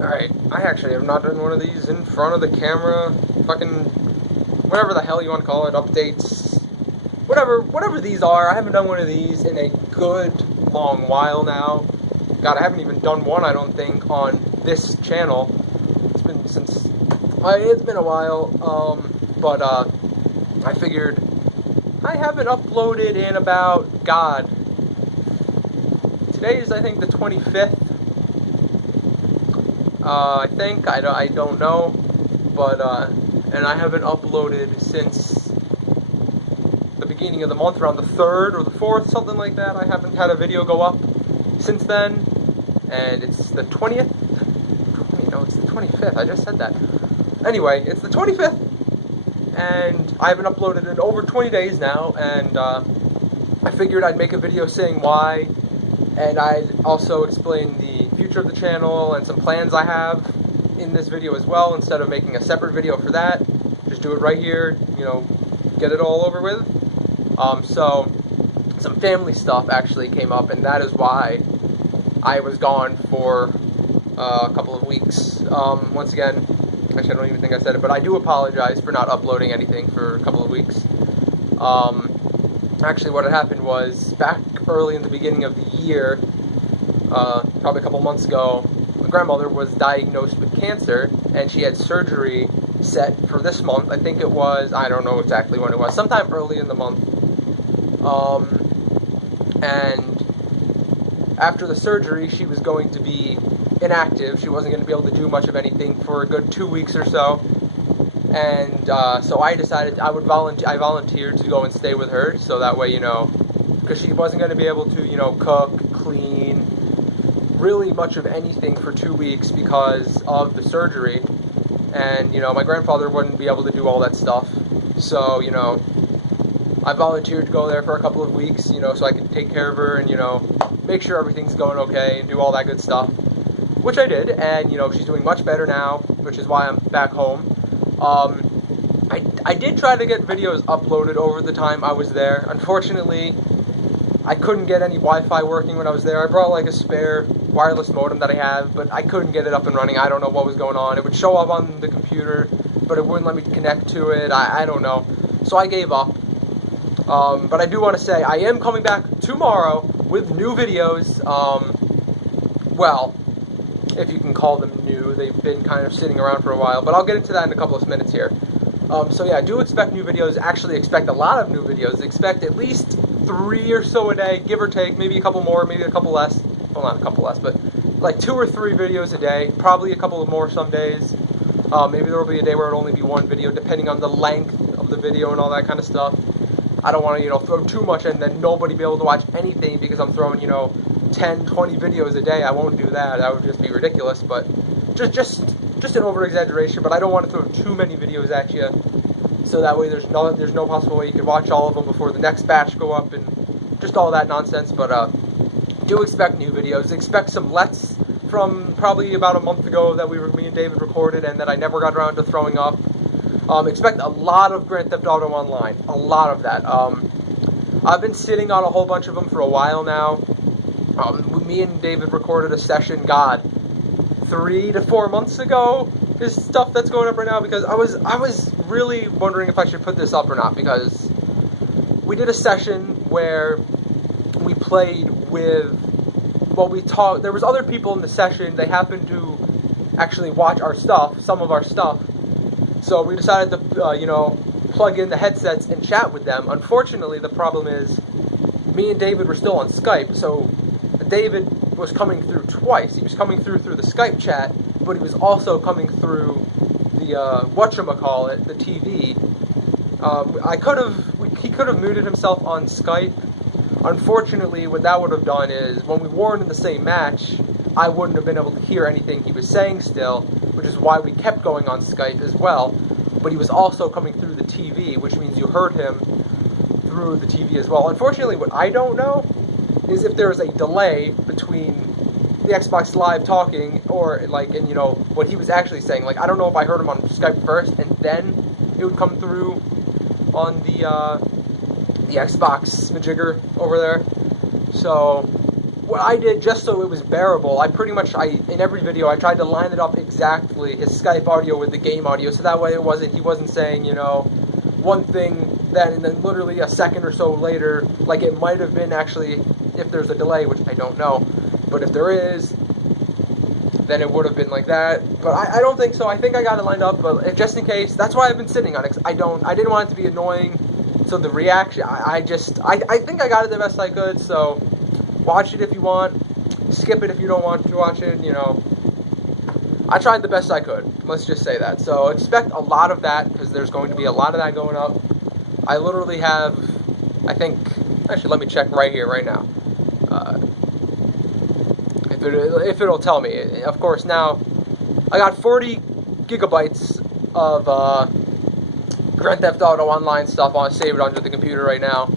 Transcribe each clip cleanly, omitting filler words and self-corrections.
Alright, I actually have not done one of these in front of the camera, fucking, whatever the hell you want to call it, updates, whatever these are. I haven't done one of these in a good long while now. God, I haven't even done one, I don't think, on this channel. It's been it's been a while, but I figured I haven't uploaded in about, God, today is, I think, the 25th. I think, I don't know, but, and I haven't uploaded since the beginning of the month, around the 3rd or the 4th, something like that. I haven't had a video go up since then, and it's the 20th, no, it's the 25th, I just said that. Anyway, it's the 25th, and I haven't uploaded in over 20 days now, and, I figured I'd make a video saying why, and I'd also explain the future of the channel and some plans I have in this video as well, instead of making a separate video for that. Just do it right here, you know, get it all over with. So some family stuff actually came up, and that is why I was gone for a couple of weeks. Once again, actually I don't even think I said it, but I do apologize for not uploading anything for a couple of weeks. Actually what had happened was, back early in the beginning of the year, probably a couple months ago, my grandmother was diagnosed with cancer, and she had surgery set for this month. I think it was, I don't know exactly when it was, sometime early in the month. And after the surgery, she was going to be inactive. She wasn't going to be able to do much of anything for a good 2 weeks or so. And so I decided I volunteered to go and stay with her, so that way, you know, because she wasn't going to be able to, you know, cook, clean, really much of anything for 2 weeks because of the surgery. And, you know, my grandfather wouldn't be able to do all that stuff. So, you know, I volunteered to go there for a couple of weeks, you know, so I could take care of her and, you know, make sure everything's going okay and do all that good stuff. Which I did, and, you know, she's doing much better now, which is why I'm back home. I did try to get videos uploaded over the time I was there. Unfortunately, I couldn't get any Wi-Fi working when I was there. I brought like a spare wireless modem that I have, but I couldn't get it up and running. I don't know what was going on. It would show up on the computer, but it wouldn't let me connect to it. I don't know. So I gave up. But I do want to say, I am coming back tomorrow with new videos. Well, if you can call them new. They've been kind of sitting around for a while, but I'll get into that in a couple of minutes here. So yeah, I do expect new videos. Actually expect a lot of new videos. Expect at least 3 or so a day, give or take. Maybe a couple more, maybe a couple less. Well, not a couple less, but like 2 or 3 videos a day. Probably a couple of more some days. Maybe there will be a day where it'll only be 1 video, depending on the length of the video and all that kind of stuff. I don't want to, you know, throw too much and then nobody be able to watch anything because I'm throwing, you know, 10, 20 videos a day. I won't do that. That would just be ridiculous, but just an over-exaggeration, but I don't want to throw too many videos at you, so that way there's no possible way you can watch all of them before the next batch go up, and just all that nonsense. But do expect new videos. Expect some Let's from probably about a month ago that me and David recorded and that I never got around to throwing up. Expect a lot of Grand Theft Auto Online. A lot of that. I've been sitting on a whole bunch of them for a while now. Me and David recorded a session, God, 3 to 4 months ago is stuff that's going up right now, because I was really wondering if I should put this up or not, because we did a session where we played with, well, we talked, there was other people in the session. They happened to actually watch our stuff, some of our stuff, so we decided to, you know, plug in the headsets and chat with them. Unfortunately, the problem is, me and David were still on Skype, so David was coming through twice. He was coming through the Skype chat, but he was also coming through the, whatchamacallit, the TV. He could have muted himself on Skype. Unfortunately, what that would have done is, when we weren't in the same match, I wouldn't have been able to hear anything he was saying still, which is why we kept going on Skype as well. But he was also coming through the TV, which means you heard him through the TV as well. Unfortunately, what I don't know is if there's a delay between the Xbox Live talking or, like, and, you know, what he was actually saying. Like, I don't know if I heard him on Skype first and then it would come through on the Xbox majigger over there. So, what I did, just so it was bearable, I pretty much, in every video, I tried to line it up exactly, his Skype audio with the game audio, so that way he wasn't saying, you know, one thing then, and then literally a second or so later, like it might have been actually, if there's a delay, which I don't know, but if there is, then it would have been like that. But I don't think so. I think I got it lined up, but just in case, that's why I've been sitting on it. I didn't want it to be annoying. So the reaction, I think I got it the best I could. So watch it if you want, skip it if you don't want to watch it. You know, I tried the best I could. Let's just say that. So expect a lot of that, because there's going to be a lot of that going up. I literally have, I think, actually, let me check right here, right now. If it'll tell me. Of course, now I got 40 gigabytes of Grand Theft Auto Online stuff on saved onto the computer right now.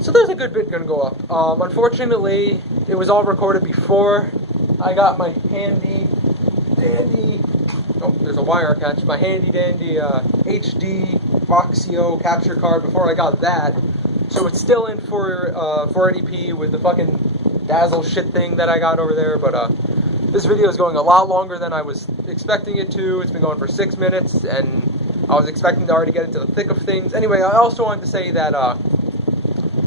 So there's a good bit gonna go up. Unfortunately, it was all recorded before I got my handy dandy. Oh, there's a wire catch. My handy dandy HD Voxio capture card before I got that. So it's still in for 480p with the fucking Dazzle shit thing that I got over there, but this video is going a lot longer than I was expecting it to. It's been going for 6 minutes, and I was expecting to already get into the thick of things. Anyway, I also wanted to say that,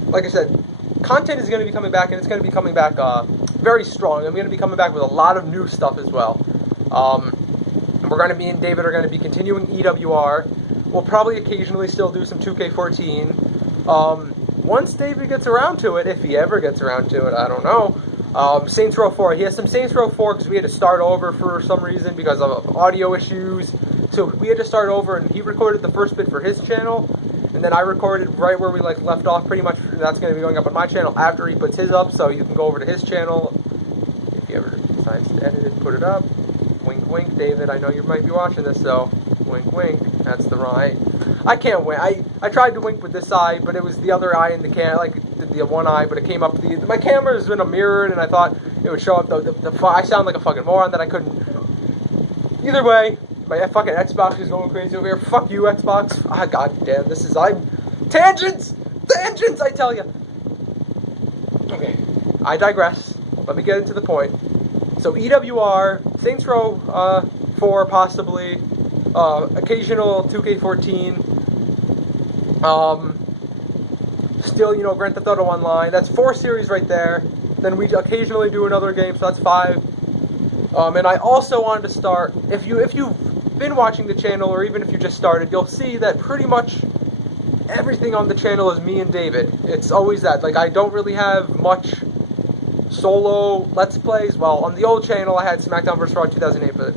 like I said, content is going to be coming back, and it's going to be coming back very strong. I'm going to be coming back with a lot of new stuff as well. Me and David are going to be continuing EWR. We'll probably occasionally still do some 2K14. Once David gets around to it, if he ever gets around to it, I don't know. Saints Row 4. He has some Saints Row 4 because we had to start over for some reason because of audio issues. So we had to start over, and he recorded the first bit for his channel, and then I recorded right where we left off pretty much. That's going to be going up on my channel after he puts his up, so you can go over to his channel if he ever decides to edit it, put it up. Wink, wink, David. I know you might be watching this, so wink, wink. That's the right. I can't wink. I tried to wink with this eye, but it was the other eye in the camera, like the one eye, but it came up. My camera is in a mirror, and I thought it would show up. I sound like a fucking moron that I couldn't. Either way, my fucking Xbox is going crazy over here. Fuck you, Xbox. Ah, goddamn, tangents, I tell you. Okay, I digress. Let me get into the point. So EWR, Saints Row 4 possibly, occasional 2K14. Still, you know, Grand Theft Auto Online. That's 4 series right there. Then we occasionally do another game, so that's 5. And I also wanted to start. If you've been watching the channel, or even if you just started, you'll see that pretty much everything on the channel is me and David. It's always that. Like, I don't really have much solo Let's Plays. Well, on the old channel, I had SmackDown vs. Raw 2008, but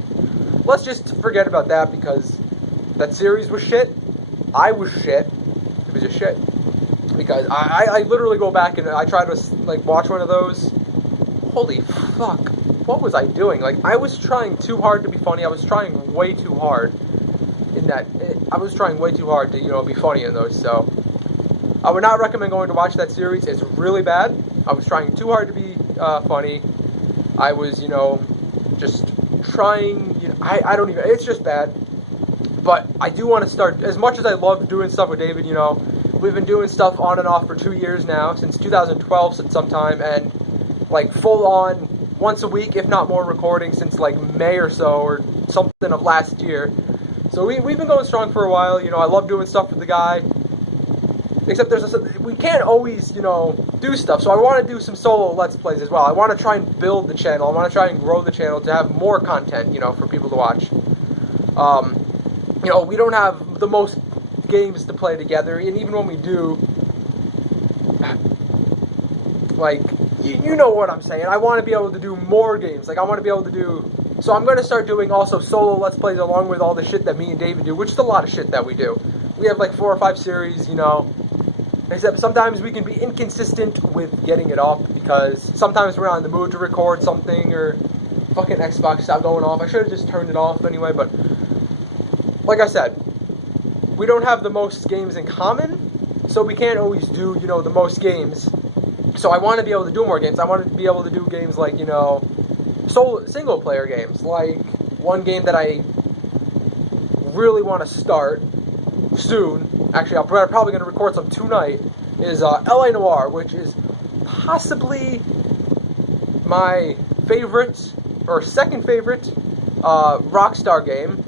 let's just forget about that because that series was shit. I was shit. It was just shit. Because I literally go back and I try to, like, watch one of those. Holy fuck. What was I doing? Like, I was trying too hard to be funny. I was trying way too hard in that. I was trying way too hard to, you know, be funny in those, so I would not recommend going to watch that series. It's really bad. I was trying too hard to be funny. I was, you know, just trying, you know, I don't even, it's just bad. But I do want to start, as much as I love doing stuff with David, you know, we've been doing stuff on and off for 2 years now, since 2012 sometime, and, like, full on, once a week, if not more, recording since, like, May or so, or something of last year. So we've been going strong for a while, you know, I love doing stuff with the guy. Except we can't always, you know, do stuff, so I want to do some solo Let's Plays as well. I want to try and build the channel. I want to try and grow the channel to have more content, you know, for people to watch. You know, we don't have the most games to play together, and even when we do, like, you know what I'm saying. I want to be able to do more games. Like, I want to be able to do. So I'm going to start doing also solo Let's Plays along with all the shit that me and David do, which is a lot of shit that we do. We have like 4 or 5 series, you know. Except sometimes we can be inconsistent with getting it up because sometimes we're not in the mood to record something or fucking Xbox stopped going off. I should have just turned it off anyway, but like I said, we don't have the most games in common, so we can't always do, you know, the most games. So I want to be able to do more games. I want to be able to do games like, you know, single player games. Like one game that I really want to start soon, actually I'm probably going to record some tonight, is LA Noire, which is possibly my favorite, or second favorite, Rockstar game.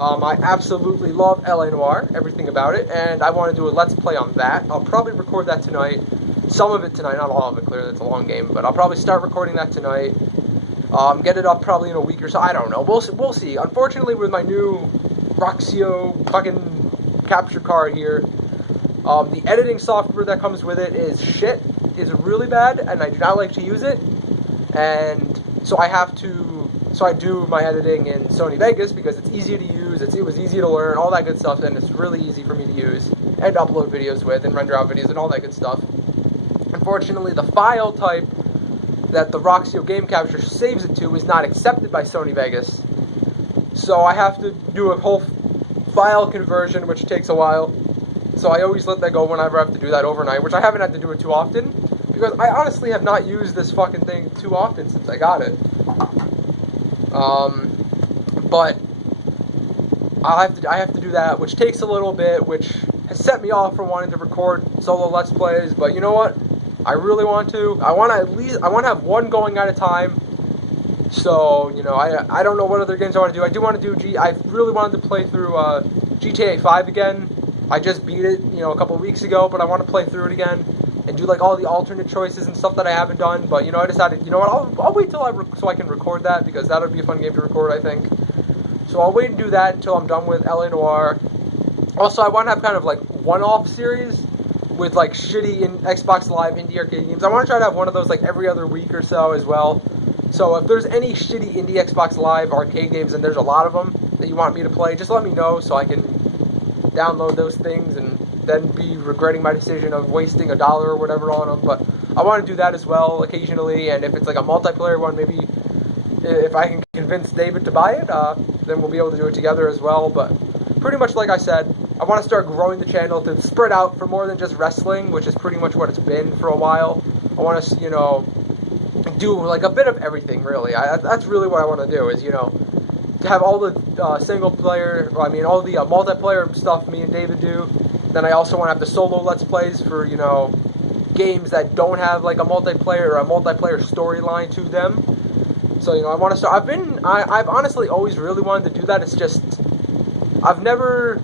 I absolutely love L.A. Noire, everything about it, and I want to do a Let's Play on that. I'll probably record that tonight. Some of it tonight, not all of it, clearly, it's a long game, but I'll probably start recording that tonight. Get it up probably in a week or so, I don't know, we'll see. Unfortunately, with my new Roxio fucking capture card here, the editing software that comes with it is shit, is really bad, and I do not like to use it, and so I do my editing in Sony Vegas because it's easy to use, it was easy to learn, all that good stuff, and it's really easy for me to use and upload videos with and render out videos and all that good stuff. Unfortunately, the file type that the Roxio Game Capture saves it to is not accepted by Sony Vegas. So I have to do a whole file conversion, which takes a while. So I always let that go whenever I have to do that overnight, which I haven't had to do it too often, because I honestly have not used this fucking thing too often since I got it. But I have to do that, which takes a little bit, which has set me off from wanting to record solo Let's Plays, but you know what? I really want to. I want to have one going at a time. So, you know, I don't know what other games I want to do. I do want to do I really wanted to play through GTA 5 again. I just beat it, you know, a couple of weeks ago, but I want to play through it again and do like all the alternate choices and stuff that I haven't done. But you know, I decided, you know what? I'll wait till so I can record that, because that would be a fun game to record, I think. So I'll wait and do that until I'm done with L.A. Noire. Also, I want to have kind of like one-off series with like shitty Xbox Live indie arcade games. I want to try to have one of those like every other week or so as well. So if there's any shitty indie Xbox Live arcade games, and there's a lot of them that you want me to play, just let me know so I can download those things and then be regretting my decision of wasting $1 or whatever on them. But I want to do that as well occasionally, and if it's like a multiplayer one, maybe if I can convince David to buy it, then we'll be able to do it together as well. But pretty much like I said, I want to start growing the channel to spread out for more than just wrestling, which is pretty much what it's been for a while. I want to, you know, do like a bit of everything, really. That's really what I want to do, is, you know, to have all the single player, all the multiplayer stuff me and David do. Then I also want to have the solo Let's Plays for, you know, games that don't have like a multiplayer or a multiplayer storyline to them. So, you know, I want to start. I've honestly always really wanted to do that. It's just, I've never,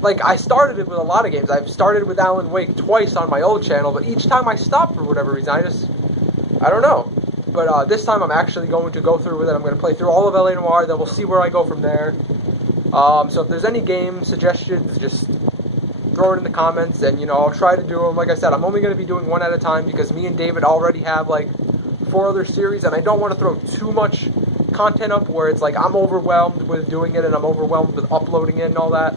like, I started it with a lot of games. I've started with Alan Wake twice on my old channel, but each time I stopped for whatever reason. I don't know. But this time I'm actually going to go through with it. I'm going to play through all of L.A. Noire, then we'll see where I go from there. So if there's any game suggestions, just throw it in the comments, and, you know, I'll try to do them. Like I said, I'm only going to be doing one at a time, because me and David already have, like, 4 other series, and I don't want to throw too much content up where it's like I'm overwhelmed with doing it and I'm overwhelmed with uploading it and all that.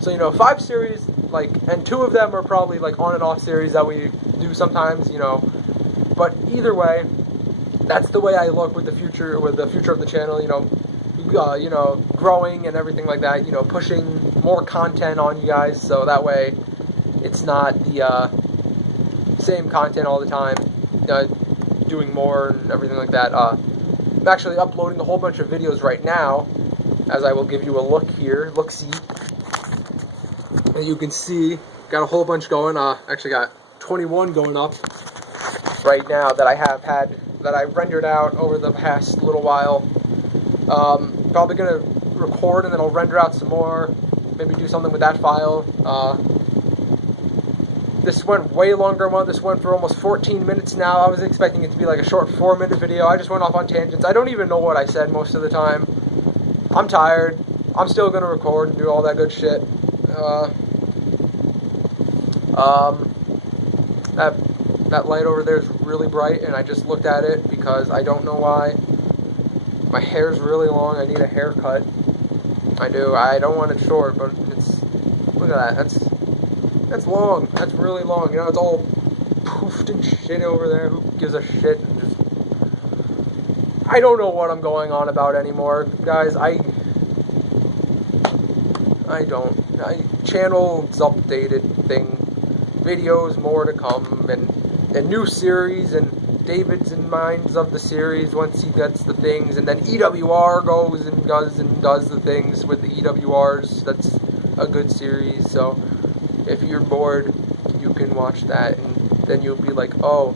So, you know, 5 series, like, and 2 of them are probably like on and off series that we do sometimes, you know. But either way, that's the way I look with the future of the channel, you know, growing and everything like that, you know, pushing more content on you guys, so that way it's not the same content all the time, doing more and everything like that. I'm actually uploading a whole bunch of videos right now, as I will give you a look-see. And you can see, got a whole bunch going, actually got 21 going up right now that I've rendered out over the past little while. Probably gonna record and then I'll render out some more, maybe do something with that file. This went way longer. This went for almost 14 minutes now. I was expecting it to be like a short 4-minute video. I just went off on tangents. I don't even know what I said most of the time. I'm tired. I'm still gonna record and do all that good shit. That light over there is really bright, and I just looked at it because I don't know why. My hair's really long. I need a haircut. I do. I don't want it short, but it's, look at that. That's long. That's really long. You know, it's all poofed and shit over there. Who gives a shit? I don't know what I'm going on about anymore, guys. Channel's updated thing. Videos more to come, and a new series, and David's in minds of the series once he gets the things, and then EWR goes and does the things with the EWRs. That's a good series, so if you're bored, you can watch that, and then you'll be like, oh,